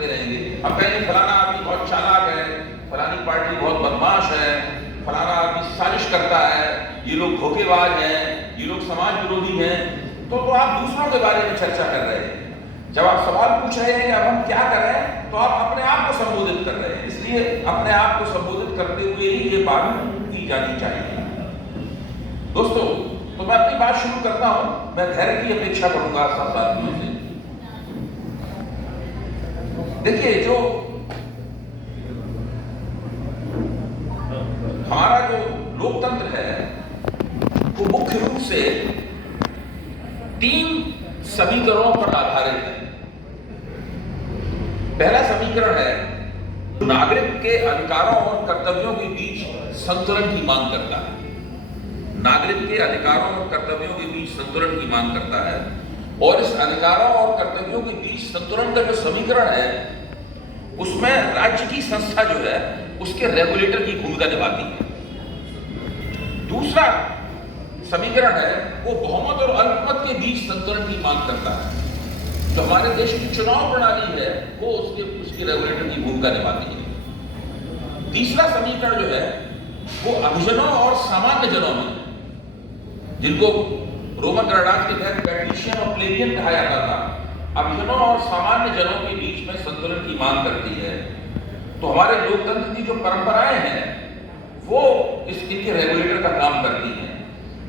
करते रहेंगे। अब कहेंगे फलाना आदमी बहुत चालाक है, फलानी पार्टी बहुत बदमाश है, फलाना आदमी साजिश करता है, ये लोग धोखेबाज हैं, ये लोग समाज विरोधी हैं, तो आप दूसरों के बारे में चर्चा कर रहे हैं। जब आप सवाल पूछ रहे हैं कि अब हम क्या कर रहे हैं, तो आप अपने आप को संबोधित कर रहे हैं। इसलिए अपने आप को संबोधित करते हुए ही ये बात की जानी चाहिए। दोस्तों, तो मैं अपनी बात शुरू करता हूं। मैं धैर्य की अपेक्षा करूंगा सब साथियों से। देखिए, जो हमारा जो लोकतंत्र है वो मुख्य रूप से 3 समीकरणों पर आधारित है। पहला समीकरण है नागरिक के अधिकारों और कर्तव्यों के बीच संतुलन की मांग करता है। नागरिक के अधिकारों और कर्तव्यों के बीच संतुलन की मांग करता है, और इस अधिकारों और कर्तव्यों के बीच संतुलन का जो समीकरण है उसमें राज्य की संस्था जो है उसके रेगुलेटर की भूमिका निभाती है। दूसरा समीकरण है वो बहुमत और अल्पमत के बीच संतुलन की मांग करता है। जो हमारे देश की चुनाव प्रणाली है वो उसके रेगुलेटर की भूमिका निभाती है। तीसरा समीकरण जो है वो अभिजनों और सामान्य जनों में, जिनको रोमन गणराज्य के तहत पैट्रिशियन और प्लेबियन कहा जाता था, अभिजनों और सामान्य जनों के बीच में संतुलन की मांग करती है। तो हमारे लोकतंत्र की जो परंपराएं हैं वो इनके रेगुलेटर का काम करती हैं,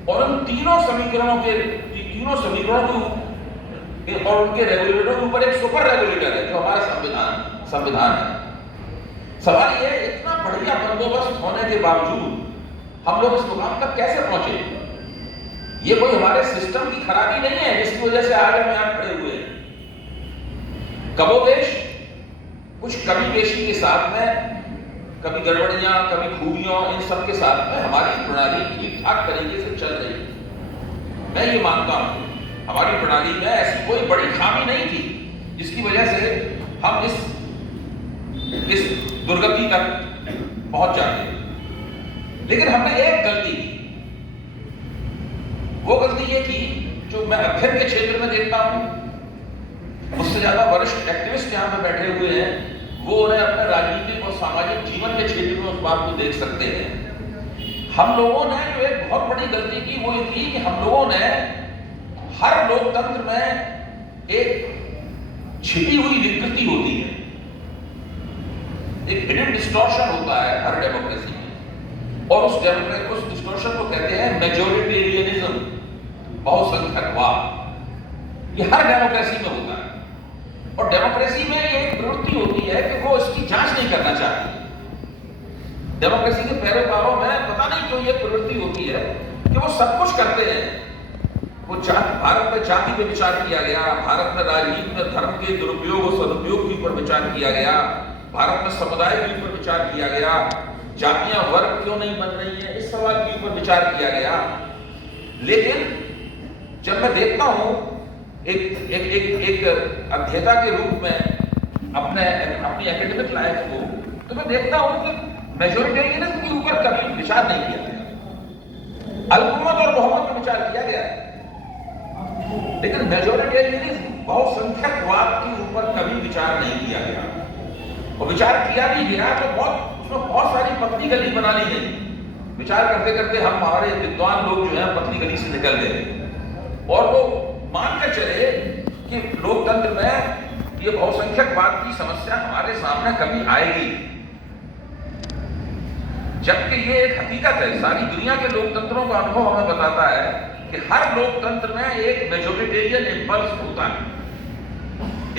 और उन तीनों समीकरणों और उनके रेगुलेटरों के ऊपर एक सुपर रेगुलेटर है जो हमारा संविधान है। सवाल यह है, इतना बढ़िया बंदोबस्त होने के बावजूद हम लोग इस मुकाम तक कैसे पहुंचे? ये कोई हमारे सिस्टम की खराबी नहीं है जिसकी वजह से आज हम यहां खड़े हुए हैं। कमोबेश कुछ कमी पेशी के साथ में, कभी गड़बड़ियां, कभी खूबियों, इन सब के साथ में हमारी प्रणाली ठीक ठाक तरीके से चल रही है। मैं ये मानता हूं हमारी प्रणाली में ऐसी कोई बड़ी खामी नहीं थी जिसकी वजह से हम इस दुर्गति तक पहुंच जाते। लेकिन हमने एक गलती की। वो गलती ये की जो मैं अध्ययन के क्षेत्र में देखता हूं, मुझसे ज्यादा वरिष्ठ एक्टिविस्ट यहां पे बैठे हुए हैं, वो उन्हें अपने राजनीतिक और सामाजिक जीवन के क्षेत्र में उस बात को देख सकते हैं। हम लोगों ने जो एक बहुत बड़ी गलती की वो ये थी कि हम लोगों ने हर लोकतंत्र में एक छिपी हुई विकृति होती है, एक हिडन डिस्टॉर्शन होता है हर डेमोक्रेसी में, और उस डिस्टॉर्शन को कहते हैं मेजोरिटेरियनिज्म, बहुसंख्यकवाद। ये हर डेमोक्रेसी में होता है, और डेमोक्रेसी में एक प्रवृत्ति होती है कि वो इसकी जांच नहीं करना चाहती। डेमोक्रेसी के पैरोकारों में पता नहीं क्यों ये प्रवृत्ति होती है कि वो सब कुछ करते हैं। वो भारत में जाति पे विचार किया गया, भारत में राजनीति में धर्म के दुरुपयोग और सदुपयोग के ऊपर विचार किया गया, भारत में समुदाय के ऊपर विचार किया गया, जातियां वर्ग क्यों नहीं बन रही हैं इस सवाल के ऊपर विचार किया गया। लेकिन जब मैं देखता हूं एक अध्येता के रूप में अपनी एकेडमिक लाइफ को, तो मैं देखता हूं कि मेजोरिटेरियनिज्म के ऊपर कभी विचार नहीं किया गया। अल्पमत और बहुमत पर विचार किया गया, लेकिन मेजोरिटेरियनिज्म, बहुसंख्यकवाद के ऊपर कभी विचार नहीं किया गया। और विचार किया भी गया तो उसमें बहुत सारी पतली गली बना ली गई। विचार करते करते हमारे विद्वान लोग जो है पतली गली से निकल गए, और वो मान कर चले कि लोकतंत्र में ये बहुसंख्यकवाद की समस्या हमारे सामने कभी आएगी, जबकि ये एक हकीकत है। सारी दुनिया के लोकतंत्रों का अनुभव हमें बताता है कि हर लोकतंत्र में एक मेजोरिटेरियन इंपल्स होता है,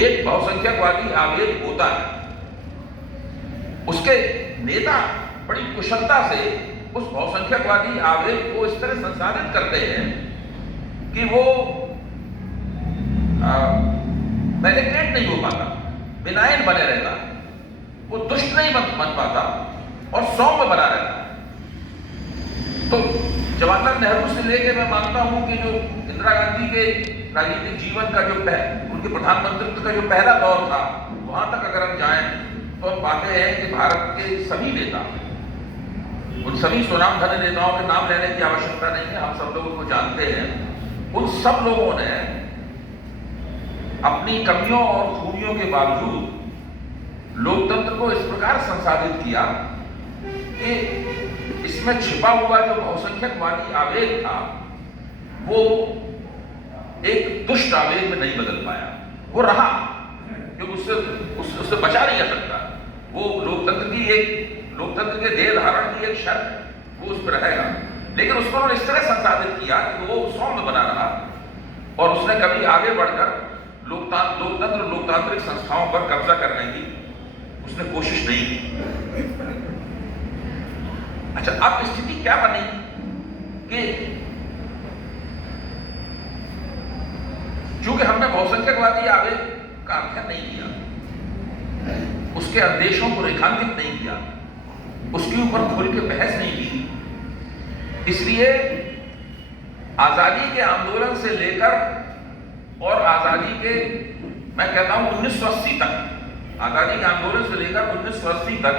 एक बहुसंख्यकवादी आवेग होता है। उसके नेता बड़ी कुशलता से उस बहुसंख्यकवादी आवेग को इस तरह संसाधित करते हैं कि वो मैनिपुलेट नहीं हो पाता, बिनाइन बने रहता, वो दुष्ट नहीं बन पाता और सौम्य बना रहता। तो जवाहरलाल नेहरू से लेकर मैं मानता हूं कि जो इंदिरा गांधी के राजनीतिक जीवन का जो उनके प्रधानमंत्रित्व का जो पहला दौर था, वहां तक अगर हम जाएं तो हम पाते हैं कि भारत के सभी नेता, उन सभी सुनामधन्य नेताओं के नाम लेने की आवश्यकता नहीं है, हम सब लोग उनको जानते हैं, उन सब लोगों ने अपनी कमियों और खूबियों के बावजूद लोकतंत्र को इस प्रकार संसाधित किया कि इसमें छिपा हुआ जो बहुसंख्यकवादी आवेग था वो एक दुष्ट आवेग में नहीं बदल पाया। वो रहा, क्योंकि उससे बचा नहीं जा सकता। वो लोकतंत्र के देह धारण की एक शर्त, वो उस पर रहेगा। लेकिन उसको उन्होंने इस तरह संसाधित किया कि वो सौम्य बना रहा और उसने कभी आगे बढ़कर लोकतांत्रिक संस्थाओं पर कब्जा करने की उसने कोशिश नहीं की। अच्छा, अब स्थिति क्या बनी कि चूंकि हमने बहुसंख्यकवादी आवेग का अध्ययन नहीं किया, उसके उद्देश्यों को रेखांकित नहीं किया, उसके ऊपर खुल के बहस नहीं की, इसलिए आजादी के आंदोलन से लेकर और आजादी के, मैं कहता हूं 1980 तक, आजादी के आंदोलन से लेकर 1980 तक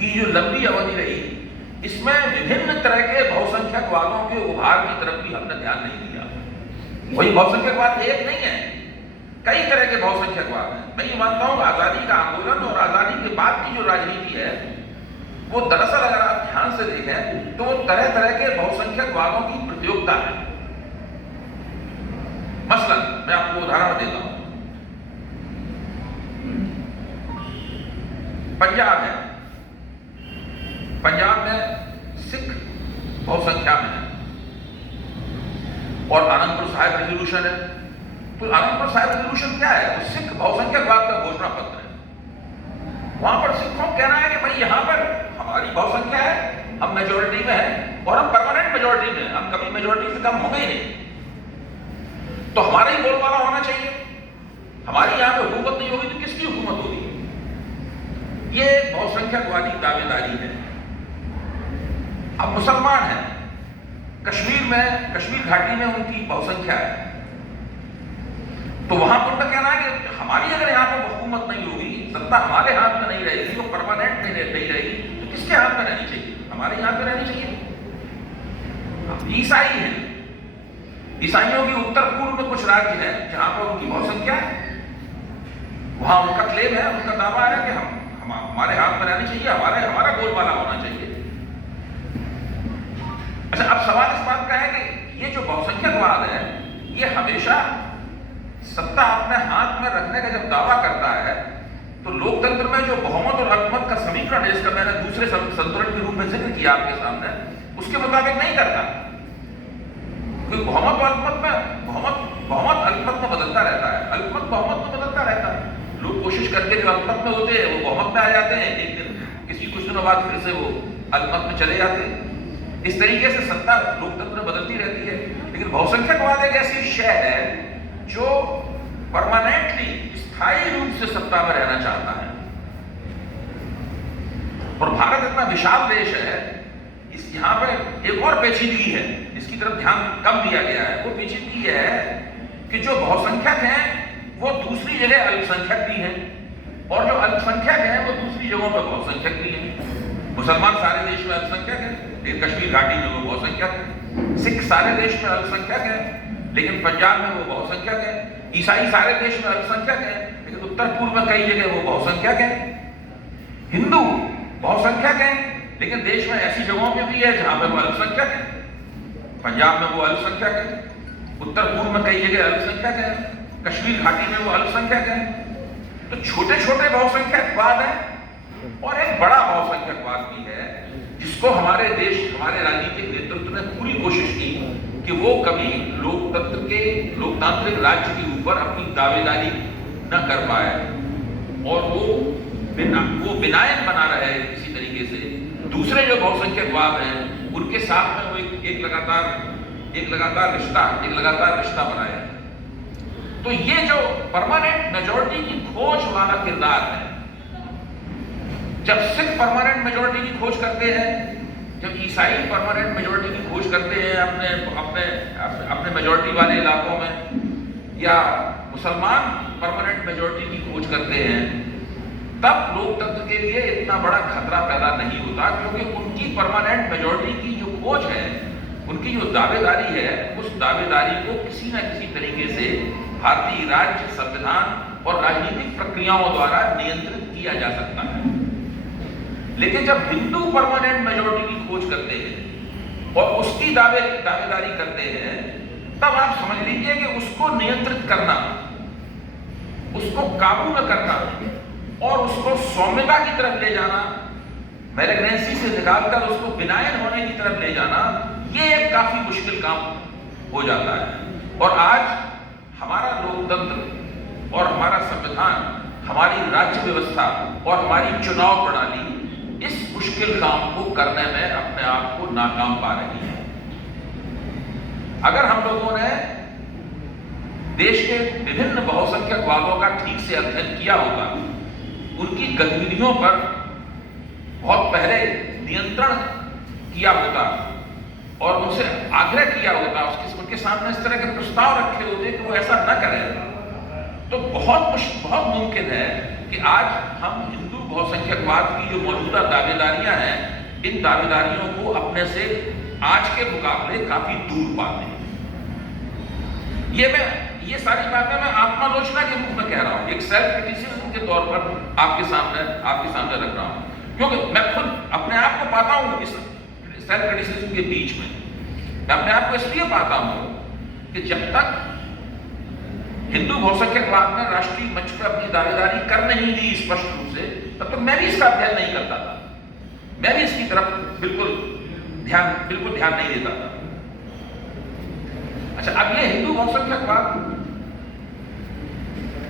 की जो लंबी अवधि रही, इसमें विभिन्न तरह के बहुसंख्यकवादों के उभार की तरफ भी हमने ध्यान नहीं दिया। वही बहुसंख्यकवाद एक नहीं है, कई तरह के बहुसंख्यकवाद हैं। मैं ये मानता हूं आजादी का आंदोलन और आजादी के बाद की जो राजनीति है वो दरअसल अगर आप ध्यान से देखें तो वो तरह तरह के बहुसंख्यकवादों की प्रतियोगिता है। मसलन मैं आपको उदाहरण देता हूं, पंजाब है, पंजाब में सिख बहुसंख्या में है और आनंदपुर साहिब रेजोल्यूशन है। तो आनंदपुर साहिब रेजोल्यूशन क्या है? वो सिख बहुसंख्यकवाद का घोषणा पत्र है। वहां पर सिखों का कहना है कि भाई यहां पर हमारी बहुसंख्या है, हम मेजोरिटी में है और हम परमानेंट मेजोरिटी में, हम कभी मेजोरिटी से कम होंगे ही नहीं, तो हमारा ही बोलबाला होना चाहिए। हमारी यहां पर हुकूमत नहीं होगी तो किसकी हुकूमत होगी? ये बहुसंख्यकवादी दावेदारी है। अब मुसलमान है, कश्मीर घाटी में उनकी बहुसंख्या है, तो वहां पर उनका कहना है कि हमारी अगर यहां पर हुकूमत नहीं होगी, सत्ता हमारे हाथ में नहीं रहेगी, वो परमानेंट नहीं रहेगी, तो किसके हाथ में रहनी चाहिए? हमारे हाथ में रहनी चाहिए। ईसाई हैं, ईसाइयों की उत्तर पूर्व में कुछ राज्य हैं जहां पर उनकी बहुसंख्या है, वहां उनका क्लेम है, उनका दावा है कि हम हमारे हाथ में रहनी चाहिए, हमारा बोलबाला होना चाहिए। अच्छा, अब सवाल इस बात का है कि ये जो बहुसंख्यकवाद है ये हमेशा सत्ता अपने हाथ में रखने का जब दावा करता है तो लोकतंत्र में जो बहुमत और अल्पमत का समीकरण है, जिसका मैंने दूसरे संतुलन के रूप में जिक्र किया आपके सामने, उसके मुताबिक नहीं करता। क्योंकि बहुमत अल्पमत में बदलता रहता है, अल्पमत बहुमत में बदलता रहता है। लोग कोशिश करके जो अल्पमत में होते हैं वो बहुमत में आ जाते हैं, एक दिन कुछ दिनों बाद फिर से वो अल्पमत में चले जाते हैं। इस तरीके से सत्ता लोकतंत्र में बदलती रहती है। लेकिन बहुसंख्यकवाद एक ऐसी शय है जो परमानेंटली, स्थायी रूप से सत्ता में रहना चाहता है। और भारत इतना विशाल देश है, यहाँ पर एक और पेचीदगी है, इसकी तरफ ध्यान कम दिया गया है। वो पेचीदगी है कि जो बहुसंख्यक हैं वो दूसरी जगह अल्पसंख्यक भी हैं, और जो अल्पसंख्यक हैं वो दूसरी जगहों पर बहुसंख्यक भी हैं। मुसलमान सारे देश में अल्पसंख्यक है, लेकिन कश्मीर घाटी में वो बहुसंख्यक है। सिख सारे देश में अल्पसंख्यक है, लेकिन पंजाब में वो बहुसंख्यक है। ईसाई सारे देश में अल्पसंख्यक है, लेकिन उत्तर पूर्व में कई जगह वो बहुसंख्यक है। हिंदू बहुसंख्यक है, लेकिन देश में ऐसी जगहों पे भी है जहां पर वो अल्पसंख्यक है। पंजाब में वो अल्पसंख्यक है, उत्तर पूर्व में कई जगह अल्पसंख्यक है, कश्मीर घाटी में वो अल्पसंख्यक है। तो छोटे छोटे बहुसंख्यकवाद है और एक बड़ा बहुसंख्यकवाद भी है, जिसको हमारे देश, हमारे राजनीतिक नेतृत्व ने पूरी कोशिश की कि वो कभी लोकतांत्रिक राज्य के ऊपर अपनी दावेदारी न कर पाए और वो बिनायन बना रहे किसी तरीके से। दूसरे जो बहुसंख्यकवाद हैं उनके साथ में वो एक लगातार रिश्ता बनाए। तो ये जो परमानेंट मेजोरिटी की खोज वाला किरदार है, जब सिख परमानेंट मेजोरिटी की खोज करते हैं, जब ईसाई परमानेंट मेजोरिटी की खोज करते हैं अपने मेजोरिटी वाले इलाकों में, या मुसलमान परमानेंट मेजोरिटी की खोज करते हैं, तब लोकतंत्र के लिए इतना बड़ा खतरा पैदा नहीं होता, क्योंकि उनकी परमानेंट मेजोरिटी की जो खोज है, उनकी जो दावेदारी है, उस दावेदारी को किसी न किसी तरीके से भारतीय राज्य, संविधान और राजनीतिक प्रक्रियाओं द्वारा नियंत्रित किया जा सकता है। लेकिन जब हिंदू परमानेंट मेजॉरिटी की खोज करते हैं और उसकी दावेदारी करते हैं, तब आप समझ लीजिए कि उसको नियंत्रित करना, उसको काबू में करना और उसको सौम्यता की तरफ ले जाना, मैलिग्नेंसी से निकालकर उसको बिनायन होने की तरफ ले जाना, ये एक काफी मुश्किल काम हो जाता है। और आज हमारा लोकतंत्र और हमारा संविधान, हमारी राज्य व्यवस्था और हमारी चुनाव प्रणाली इस मुश्किल काम को करने में अपने आप को नाकाम पा रही है। अगर हम लोगों ने देश के विभिन्न बहुसंख्यकवादों का ठीक से अध्ययन किया होता, उनकी गतिविधियों पर बहुत पहले नियंत्रण किया होता और उनसे आग्रह किया होता, उनके सामने इस तरह के प्रस्ताव रखे होते कि वो ऐसा न करें, तो बहुत मुमकिन है कि आज हम हिंदू बहुसंख्यकवाद की जो मौजूदा दावेदारियां हैं, इन दावेदारियों को अपने से आज के मुकाबले काफी दूर पाते हैं। ये सारी बातें मैं आत्मालोचना के रूप में कह रहा हूं, एक सेल्फ क्रिटिसिज्म के तौर पर आपके सामने रख रहा हूं, क्योंकि मैं खुद अपने आप को पाता हूं इस सेल्फ क्रिटिसिज्म के बीच में। मैं अपने आप को इसलिए पाता हूं कि जब तक हिंदू बहुसंख्यकवाद ने राष्ट्रीय मंच पर अपनी दावेदारी कर नहीं दी स्पष्ट रूप से, तब तक मैं भी इसका अध्ययन नहीं करता था, मैं भी इसकी तरफ बिल्कुल ध्यान नहीं देता था। अच्छा, अब ये हिंदू बहुसंख्यकवाद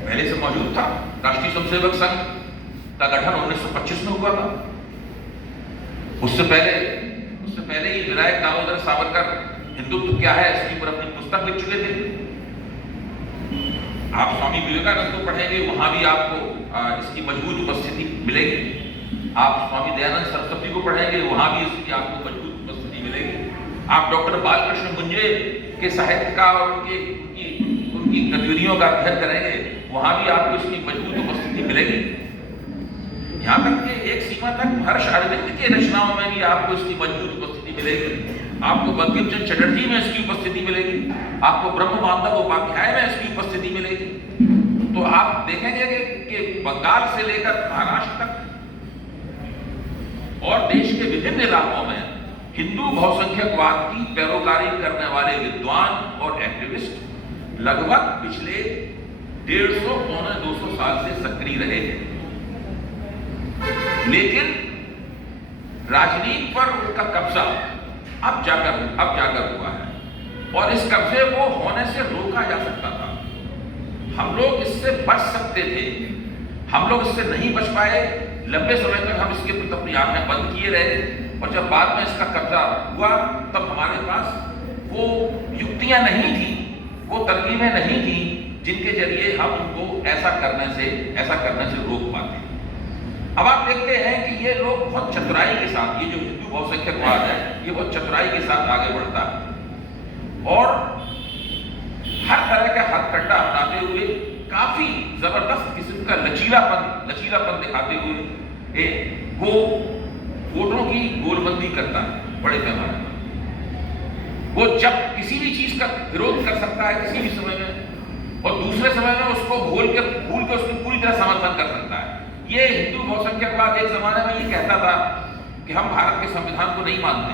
पहले से मौजूद था। राष्ट्रीय स्वयंसेवक संघ का गठन 1925 में हुआ था। उससे पहले ही विनायक दामोदर सावरकर हिंदुत्व क्या है इसकी पर अपनी पुस्तक लिख चुके थे। आप स्वामी विवेकानंद को पढ़ेंगे, वहां भी आपको इसकी मजबूत उपस्थिति मिलेगी। आप स्वामी दयानंद सरस्वती को पढ़ेंगे, वहां भी इसकी आपको मजबूत उपस्थिति मिलेगी। आप डॉक्टर बालकृष्ण मुंजे के साहित्य का और उनकी गतिविधियों का अध्ययन करेंगे, वहां भी आपको इसकी मजबूत उपस्थिति मिलेगी। यहां तक कि एक सीमा तक हर्ष अरविंद के रचनाओं में भी आपको इसकी मजबूत उपस्थिति मिलेगी। आपको बंकिम चंद्र चटर्जी में इसकी उपस्थिति मिलेगी, आपको ब्रह्म बांधव उपाध्याय में इसकी उपस्थिति मिलेगी। तो आप देखेंगे कि बंगाल से लेकर महाराष्ट्र तक और देश के विभिन्न इलाकों में हिंदू बहुसंख्यकवाद की पैरोकारी करने वाले विद्वान और एक्टिविस्ट लगभग पिछले 150-200 साल से सक्रिय रहे हैं। लेकिन राजनीति पर उनका कब्जा अब जाकर हुआ है और इस कब्जे को होने से रोका जा सकता था। हम लोग इससे बच सकते थे, हम लोग इससे नहीं बच पाए। लंबे समय तक हम इसके प्रति अपनी आंखें बंद किए रहे और जब बाद में इसका कब्जा हुआ तब हमारे पास वो युक्तियां नहीं थी, वो तरकीबें नहीं थी जिनके जरिए हम उनको ऐसा करने से रोक पाते। अब आप देखते हैं कि ये लोग बहुत चतुराई के साथ, ये जो हिंदू बहुसंख्यकवाद है, ये बहुत चतुराई के साथ आगे बढ़ता है और हर तरह का हथकंडा अपनाते हुए काफी जबरदस्त किस्म का लचीलापन दिखाते हुए वो वोटों की गोलबंदी करता है बड़े पैमाने पर। वो जब किसी भी चीज का विरोध कर सकता है किसी भी समय में और दूसरे समय में उसको भूल के उसको पूरी तरह समर्थन कर सकता है। ये हिंदू बहुसंख्यकवाद एक जमाने में ये कहता था कि हम भारत के संविधान को नहीं मानते,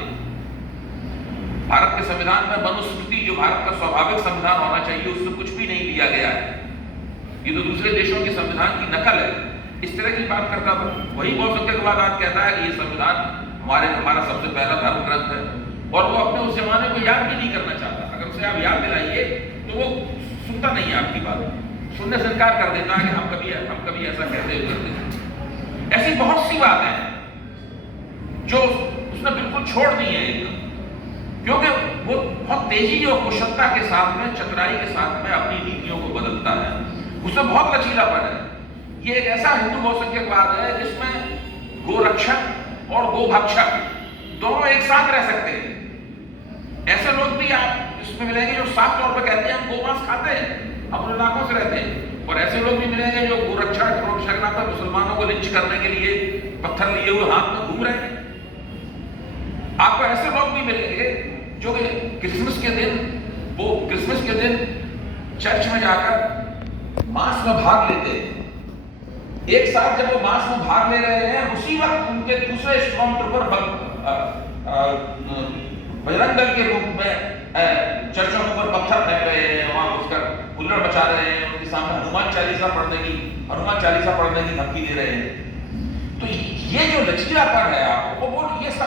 भारत के संविधान में मनुस्मृति जो भारत का स्वाभाविक संविधान होना चाहिए उससे कुछ भी नहीं दिया गया है, ये तो दूसरे देशों के संविधान की नकल है, इस तरह की बात करता था। वही बहुसंख्यकवाद आज कहता है कि ये संविधान हमारा सबसे पहला धर्म ग्रंथ है और वो अपने उस जमाने को याद भी नहीं करना चाहता। अगर उसे आप याद दिलाइए तो वो सुनता नहीं है आपकी बात, सुनने से इनकार कर देता है कि हम कभी ऐसा कहते करते। ऐसी बहुत सी बातें हैं जो उसने बिल्कुल छोड़ दी है एकदम, क्योंकि वो बहुत तेजी और कुशलता के साथ में, चतुराई के साथ में अपनी नीतियों को बदलता है, उसमें बहुत लचीलापन है। ये एक ऐसा हिंदू बहुसंख्यकवाद है जिसमें गोरक्षक और गोभक्षक दोनों एक साथ रह सकते हैं। ऐसे लोग भी आप इसमें मिलेंगे जो साफ तौर पर कहते हैं हम गोमांस खाते हैं, अपने इलाकों से रहते हैं, और ऐसे लोग भी मिलेंगे जो गोरक्षक गोरक्षक नाम मुसलमानों को लिंच करने के लिए पत्थर लिए हुए हाथ में घूम रहे हैं। आपको ऐसे लोग भी मिलेंगे जो क्रिसमस के दिन चर्च में जाकर मास में भाग लेते हैं एक साथ जब वो मार्च में भाग ले रहे हैं, उसी वक्त उनके दूसरे स्ट्रॉम ट्रूपर बजरंग दल के रूप में चर्चों के ऊपर पत्थर फेंक रहे हैं, वहां घुसकर हुल्लड़ मचा रहे हैं, उनके सामने हनुमान चालीसा पढ़ने की धमकी दे रहे हैं। तो ये जो लचीलापन है आपको, वो ये सब